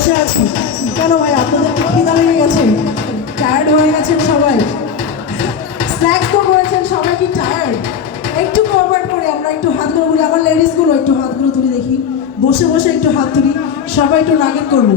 বসে আছি। কেন ভাই, আপনাদের কি খিদা লেগে গেছে? টায়ার্ড হয়ে গেছেন সবাই? স্ন্যাক্স তো করেছেন, সবাই কি টায়ার্ড? একটু কোঅপারেট করি, আমরা একটু হাতগুলো তুলি, আমার লেডিসগুলো একটু হাতগুলো তুলি দেখি, বসে বসে একটু হাত তুলি, সবাই একটু রাগিং করবো।